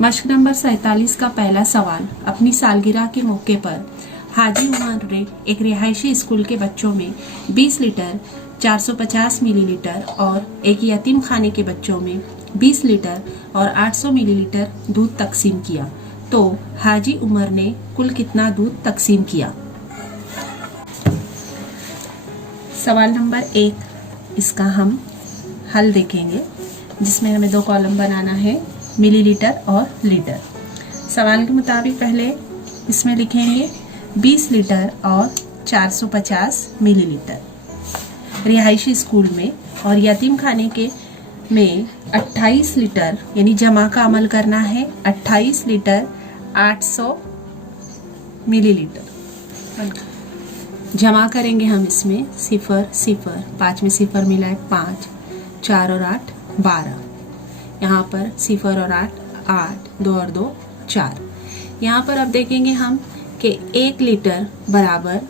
मश्क number 47 का पहला सवाल। अपनी सालगिरह के मौके पर हाजी उमर ने एक रिहायशी स्कूल के बच्चों में 20 लीटर 450 मिलीलीटर और एक यतीम खाने के बच्चों में 20 लीटर और 800 मिलीलीटर दूध तकसीम किया, तो हाजी उमर ने कुल कितना दूध तकसीम किया। सवाल नंबर 1, इसका हम हल देखेंगे, जिसमें हमें 2 कॉलम बनाना है, मिलीलीटर और लीटर। सवाल के मुताबिक पहले इसमें लिखेंगे 20 लीटर और 450 मिलीलीटर रिहायशी स्कूल में, और यतीम खाने के में 28 लीटर, यानी जमा का अमल करना है 28 लीटर 800 मिलीलीटर। जमा करेंगे हम इसमें 0 0, 5 में 0 मिला है 5, 4 और 8 12, यहाँ पर 0 और 8 8, 2 और 2 4। यहाँ पर अब देखेंगे हम कि 1 लीटर बराबर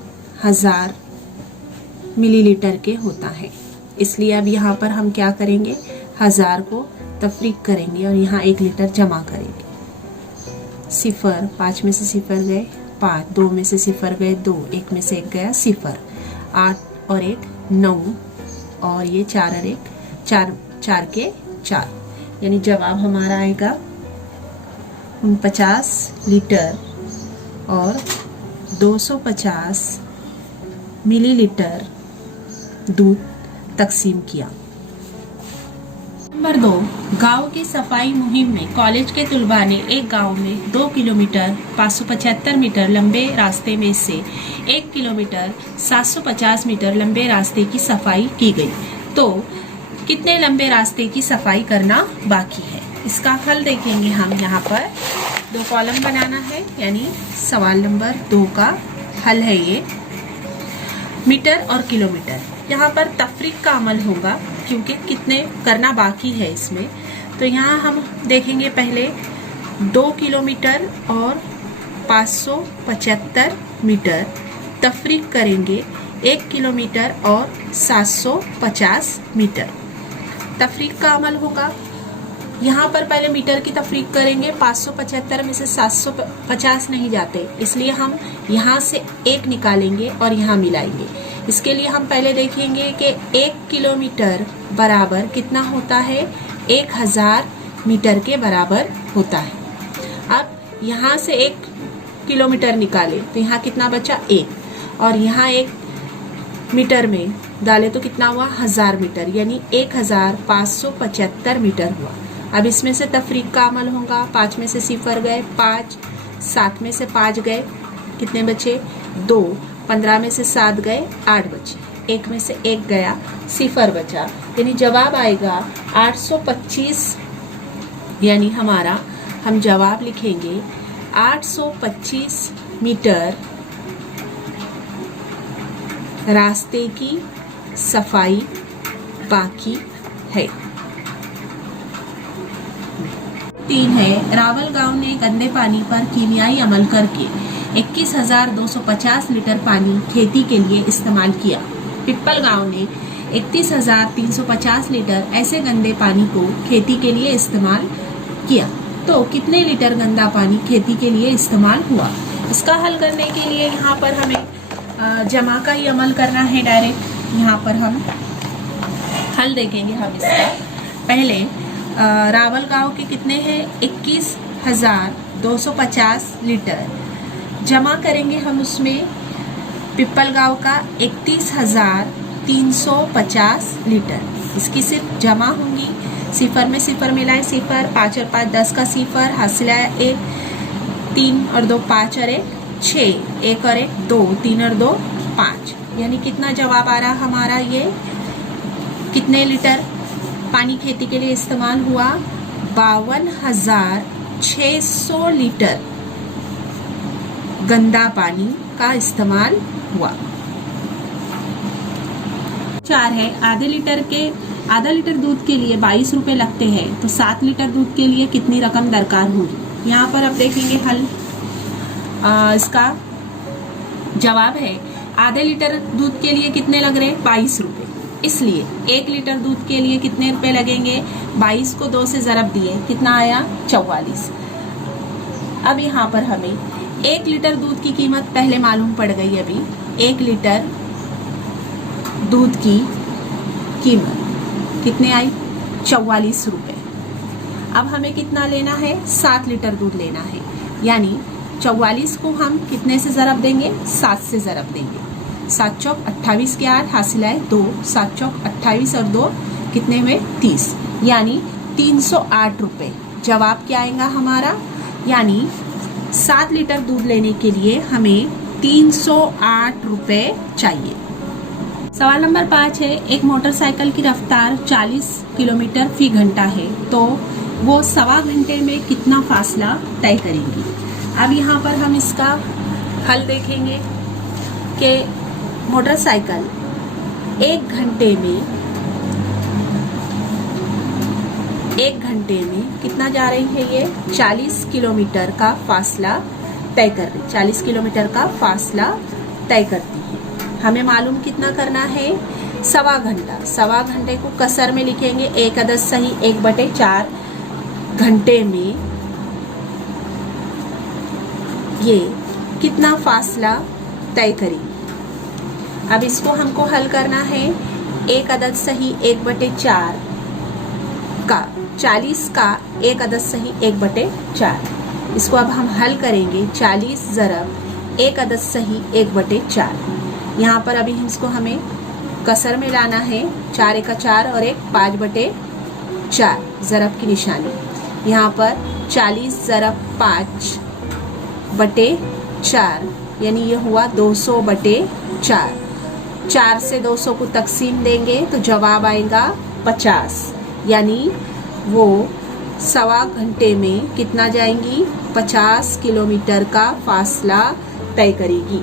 1000 मिलीलीटर के होता है, इसलिए अब यहाँ पर हम क्या करेंगे, 1000 को तफरीक करेंगे और यहाँ 1 लीटर जमा करेंगे। 0, 5 में से 0 गए 5, 2 में से 0 गए 2, 1 में से 1 गया 0, 8 और 1 9, और ये 4 और 1 4, 4 के 4, यानी जवाब हमारा आएगा 49 लीटर और 250 मिलीलीटर दूध तकसीम किया। नंबर 2, गांव की सफाई मुहिम में कॉलेज के तुलबा ने एक गांव में 2 किलोमीटर 575 मीटर लंबे रास्ते में से 1 किलोमीटर 750 मीटर लंबे रास्ते की सफाई की गई, तो कितने लंबे रास्ते की सफाई करना बाकी है। इसका हल देखेंगे हम। यहाँ पर 2 कॉलम बनाना है, यानी सवाल नंबर 2 का हल है ये मीटर और किलोमीटर। यहाँ पर तफरीक का अमल होगा, क्योंकि कितने करना बाकी है इसमें। तो यहाँ हम देखेंगे पहले 2 किलोमीटर और 575 मीटर तफरीक करेंगे 1 किलोमीटर और 750 मीटर। तफरीक का अमल होगा, यहाँ पर पहले मीटर की तफरीक करेंगे, 575 में से 750 नहीं जाते, इसलिए हम यहाँ से 1 निकालेंगे और यहाँ मिलाएंगे। इसके लिए हम पहले देखेंगे कि 1 किलोमीटर बराबर कितना होता है, 1000 मीटर के बराबर होता है। अब यहाँ से 1 किलोमीटर निकाले तो यहाँ कितना बचा 1, और यहाँ 1 मीटर में डाले तो कितना हुआ 1000 मीटर, यानी 1575 मीटर हुआ। अब इसमें से तफरीक का अमल होगा, 5 में से 0 गए 5, 7 में से 5 गए, कितने बचे 2, 15 में से 7 गए 8 बचे, 1 में से 1 गया 0 बचा, यानी जवाब आएगा 825। यानी हमारा हम जवाब लिखेंगे 825 मीटर रास्ते की सफाई बाकी है। 3 है, रावल गांव ने गंदे पानी पर कीमियाई अमल करके 21,250 लीटर पानी खेती के लिए इस्तेमाल किया। पिप्पल गांव ने 31,350 लीटर ऐसे गंदे पानी को खेती के लिए इस्तेमाल किया, तो कितने लीटर गंदा पानी खेती के लिए इस्तेमाल हुआ। इसका हल करने के लिए यहाँ पर हमें जमा का ही अमल करना है डायरेक्ट। यहाँ पर हम हल देखेंगे हम इसका। पहले रावल गांव के कितने हैं 21,250 लीटर, जमा करेंगे हम उसमें पिप्पल गांव का 31,350 लीटर। इसकी सिर्फ जमा होंगी, 0 में 0 मिलाए 0, 5 और 5 10 का 0, हासिल आया 1, 3 और 2 5 और 1 6, 1 और 1 2, 3 और 2 5, यानी कितना जवाब आ रहा हमारा, ये कितने लीटर पानी खेती के लिए इस्तेमाल हुआ, 52,600 लीटर गंदा पानी का इस्तेमाल हुआ। 4 है, आधे लीटर दूध के लिए 22 रुपए लगते हैं, तो 7 लीटर दूध के लिए कितनी रकम दरकार होगी। यहाँ पर अब देखेंगे हल। इसका जवाब है आधे लीटर दूध के लिए कितने लग रहे 22 रुपए, इसलिए 1 लीटर दूध के लिए कितने रुपए लगेंगे, 22 को 2 से ज़रब दिए कितना आया 44। अब यहाँ पर हमें 1 लीटर दूध की कीमत पहले मालूम पड़ गई। अभी 1 लीटर दूध की कीमत कितने आई? 44 रुपये। अब हमें कितना लेना है? 7 लीटर दूध लेना है, यानी 44 को हम कितने से ज़रब देंगे? 7 से ज़रब देंगे। 7 चौक 28 के 8 हासिल आए 2, 7 चौक 28 और 2 कितने हुए? 30, यानी 308 रुपये। जवाब क्या आएगा हमारा? यानी 7 लीटर दूध लेने के लिए हमें 308 रुपये चाहिए। सवाल नंबर 5 है, एक मोटरसाइकिल की रफ्तार 40 किलोमीटर फी घंटा है, तो वो सवा घंटे में कितना फासला तय करेंगी? अब यहाँ पर हम इसका हल देखेंगे कि मोटरसाइकिल 1 घंटे में कितना जा रही है? ये 40 किलोमीटर का फासला तय कर रही, 40 किलोमीटर का फासला तय करती है। हमें मालूम कितना करना है? सवा घंटा। सवा घंटे को कसर में लिखेंगे, 1 अदद सही 1/4 घंटे में ये कितना फासला तय करेगी। अब इसको हमको हल करना है। 1 अदद सही 1/4 का 40 का 1 अदद सही 1/4। इसको अब हम हल करेंगे। 40 ज़रब 1 अदद सही 1/4। यहाँ पर अभी इसको हमें कसर में लाना है। 4 1 4 और 1 5/4 ज़रब की निशानी। यहाँ पर 40 ज़रब 5/4, यानी ये हुआ 200/4। 4 से 200 को तकसीम देंगे तो जवाब आएगा 50, यानी वो सवा घंटे में कितना जाएंगी? 50 किलोमीटर का फासला तय करेगी।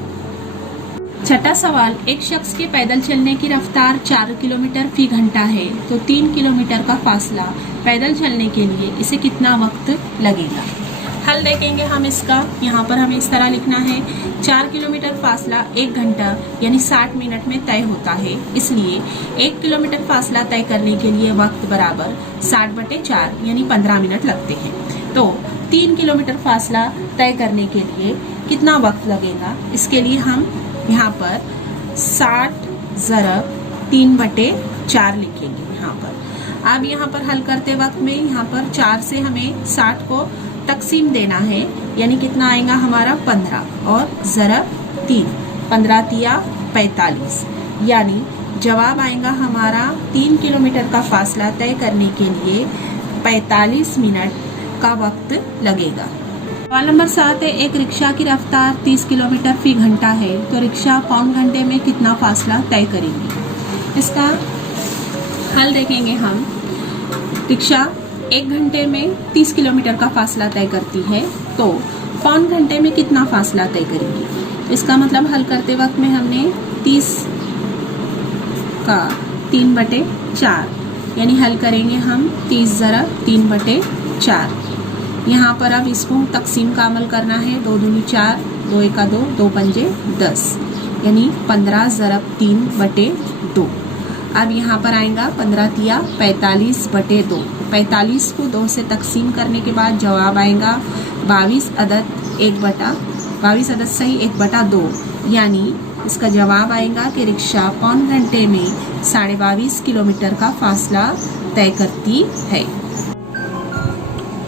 छठा सवाल, एक शख्स के पैदल चलने की रफ्तार 4 किलोमीटर फी घंटा है, तो 3 किलोमीटर का फासला पैदल चलने के लिए इसे कितना वक्त लगेगा? हल देखेंगे हम इसका। यहाँ पर हमें इस तरह लिखना है, 4 किलोमीटर फासला 1 घंटा यानी 60 मिनट में तय होता है, इसलिए 1 किलोमीटर फासला तय करने के लिए वक्त बराबर 60/4 यानी 15 मिनट लगते हैं। तो 3 किलोमीटर फासला तय करने के लिए कितना वक्त लगेगा? इसके लिए हम यहाँ पर 60 ज़रब 3/4 लिखेंगे यहाँ पर। अब यहाँ पर हल करते वक्त में यहाँ पर 4 से हमें 60 को तकसीम देना है, यानी कितना आएगा हमारा? 15 और ज़रब 3, 15 तिया 45, यानी जवाब आएगा हमारा 3 किलोमीटर का फासला तय करने के लिए 45 मिनट का वक्त लगेगा। सवाल नंबर 7 है, एक रिक्शा की रफ्तार 30 किलोमीटर फी घंटा है, तो रिक्शा पौन घंटे में कितना फासला तय करेगी? इसका हल देखेंगे हम। रिक्शा 1 घंटे में 30 किलोमीटर का फासला तय करती है, तो पौन घंटे में कितना फासला तय करेगी? इसका मतलब हल करते वक्त में हमने 30 का 3/4 यानी हल करेंगे हम 30 ज़रब 3/4। यहाँ पर अब इसको तकसीम का अमल करना है। 2 दूनी 4, 2 1 2, 2 पंजे 10, यानी 15 ज़रब 3/2। अब यहाँ पर आएगा 15 तिया 45/2। 45 को 2 से तकसीम करने के बाद जवाब आएगा 22 अदद 22 अदद सही 1/2, यानी इसका जवाब आएगा कि रिक्शा पौन घंटे में 22.5 किलोमीटर का फासला तय करती है।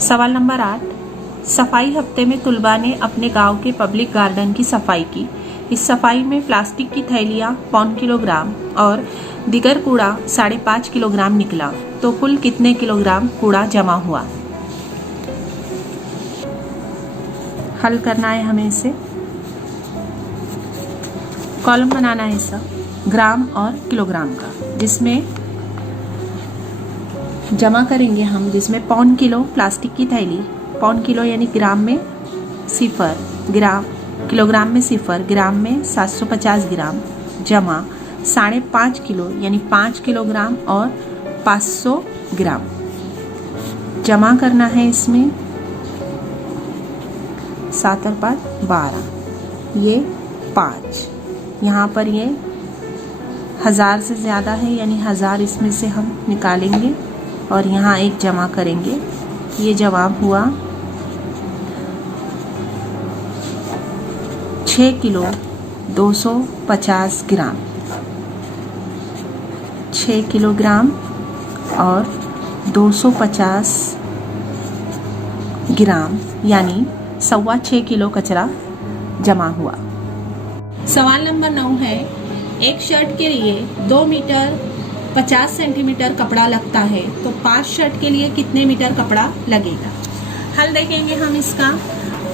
सवाल नंबर 8, सफाई हफ्ते में तुलबा ने अपने गांव के पब्लिक गार्डन की सफाई की। इस सफाई में प्लास्टिक की थैलियाँ 1 किलोग्राम और दीगर कूड़ा 5.5 किलोग्राम निकला, तो कुल कितने किलोग्राम कूड़ा जमा हुआ? हल करना है हमें इसे। कॉलम बनाना है इसका ग्राम और किलोग्राम का, जिसमें जमा करेंगे हम, जिसमें 1 किलो प्लास्टिक की थैली, 1 किलो यानी ग्राम में 0 ग्राम, किलोग्राम में 0 ग्राम में 750 ग्राम, जमा 5.5 किलो यानी 5 किलोग्राम और 500 ग्राम जमा करना है। इसमें 7 और 5 12, ये 5, यहाँ पर ये 1000 से ज़्यादा है यानी 1000 इसमें से हम निकालेंगे और यहाँ 1 जमा करेंगे। ये जवाब हुआ 6 किलो 250 ग्राम, 6 किलोग्राम और 250 ग्राम यानी 6.25 किलो कचरा जमा हुआ। सवाल नंबर 9 है, एक शर्ट के लिए 2 मीटर 50 सेंटीमीटर कपड़ा लगता है तो 5 शर्ट के लिए कितने मीटर कपड़ा लगेगा। हल देखेंगे हम इसका।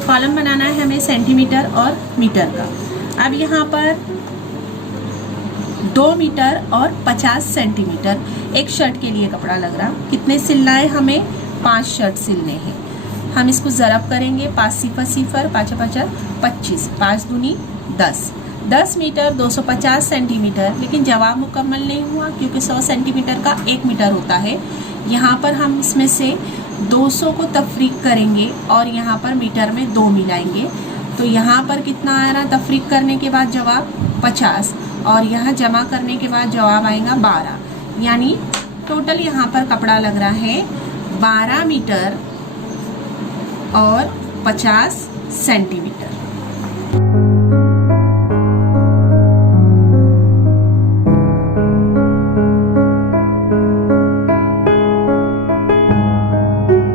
कॉलम बनाना है हमें सेंटीमीटर और मीटर का। अब यहाँ पर 2 मीटर और 50 सेंटीमीटर एक शर्ट के लिए कपड़ा लग रहा। कितने सिलना है हमें? 5 शर्ट सिलने हैं। हम इसको ज़रब करेंगे। 5 सिफर सिफर 5 5 25, 5 दूनी 10, 10 मीटर 250 सेंटीमीटर। लेकिन जवाब मुकम्मल नहीं हुआ क्योंकि 100 सेंटीमीटर का 1 मीटर होता है। यहाँ पर हम इसमें से 200 को तफरीक करेंगे और यहाँ पर मीटर में 2 मिलाएंगे तो यहाँ पर कितना आ रहा तफरीक करने के बाद जवाब 50 और यहाँ जमा करने के बाद जवाब आएगा 12। यानी टोटल यहाँ पर कपड़ा लग रहा है 12 मीटर और 50 सेंटीमीटर।